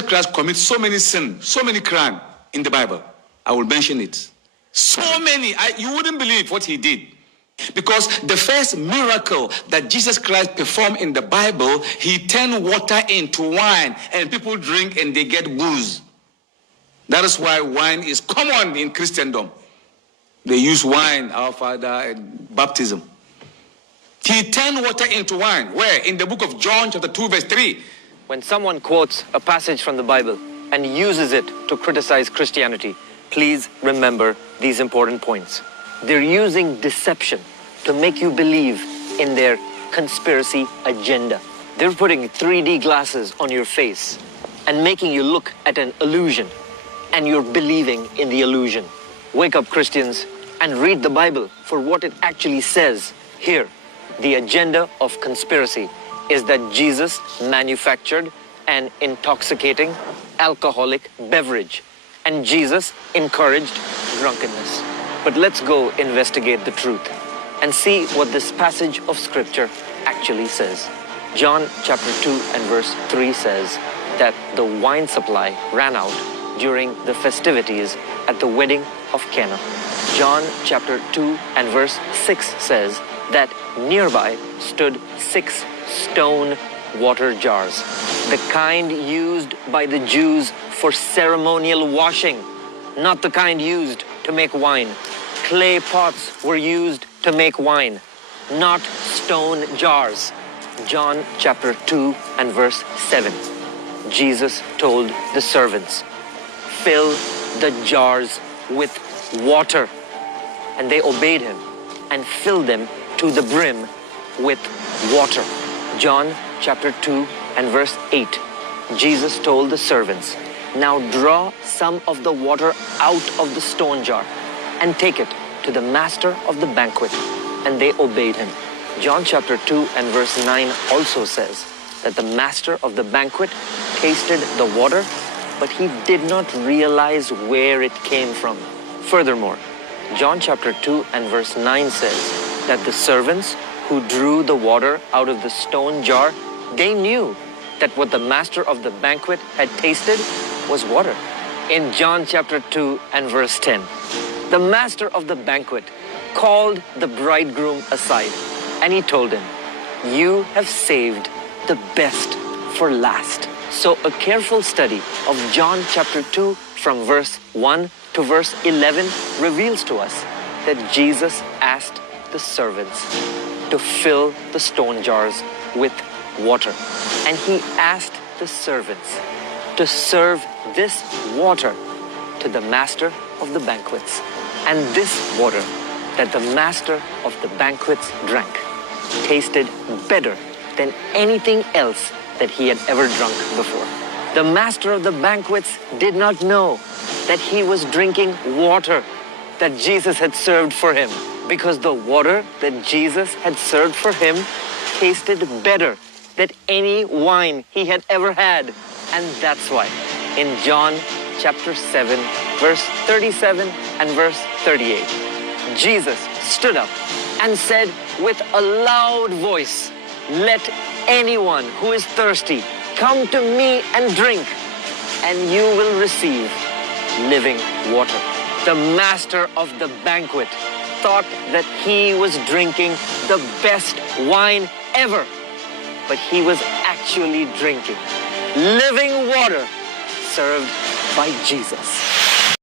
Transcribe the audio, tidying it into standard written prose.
Christ commits so many sins, so many crimes in the Bible. I will mention it. So many. You wouldn't believe what he did. Because the first miracle that Jesus Christ performed in the Bible, he turned water into wine, and people drink and they get booze. That is why wine is common in Christendom. They use wine, our Father, and baptism. He turned water into wine. Where? In the book of John chapter 2 verse 3. When someone quotes a passage from the Bible and uses it to criticize Christianity, please remember these important points. They're using deception to make you believe in their conspiracy agenda. They're putting 3D glasses on your face and making you look at an illusion, and you're believing in the illusion. Wake up, Christians, and read the Bible for what it actually says here. The agenda of conspiracy is that Jesus manufactured an intoxicating alcoholic beverage, and Jesus encouraged drunkenness. But let's go investigate the truth and see what this passage of scripture actually says. John chapter 2 and verse 3 says that the wine supply ran out during the festivities at the wedding of Cana. John chapter 2 and verse 6 says that nearby stood 6 stone water jars, the kind used by the Jews for ceremonial washing, not the kind used to make wine. Clay pots were used to make wine, not stone jars. John chapter 2 and verse 7. Jesus told the servants, "Fill the jars with water." And they obeyed him and filled them to the brim with water. John chapter 2 and verse 8. Jesus told the servants, "Now draw some of the water out of the stone jar and take it to the master of the banquet." And they obeyed him. John chapter 2 and verse 9 also says that the master of the banquet tasted the water, but he did not realize where it came from. Furthermore, John chapter 2 and verse 9 says that the servants who drew the water out of the stone jar, they knew that what the master of the banquet had tasted was water. In John chapter 2 and verse 10, the master of the banquet called the bridegroom aside, and he told him, "You have saved the best for last." So a careful study of John chapter 2 from verse 1 to verse 11 reveals to us that Jesus asked the servants to fill the stone jars with water. And he asked the servants to serve this water to the master of the banquets. And this water that the master of the banquets drank tasted better than anything else that he had ever drunk before. The master of the banquets did not know that he was drinking water that Jesus had served for him, because the water that Jesus had served for him tasted better than any wine he had ever had. And that's why in John chapter 7, verse 37 and verse 38, Jesus stood up and said with a loud voice, "Let anyone who is thirsty come to me and drink, and you will receive living water." The master of the banquet thought that he was drinking the best wine ever, but he was actually drinking living water served by Jesus.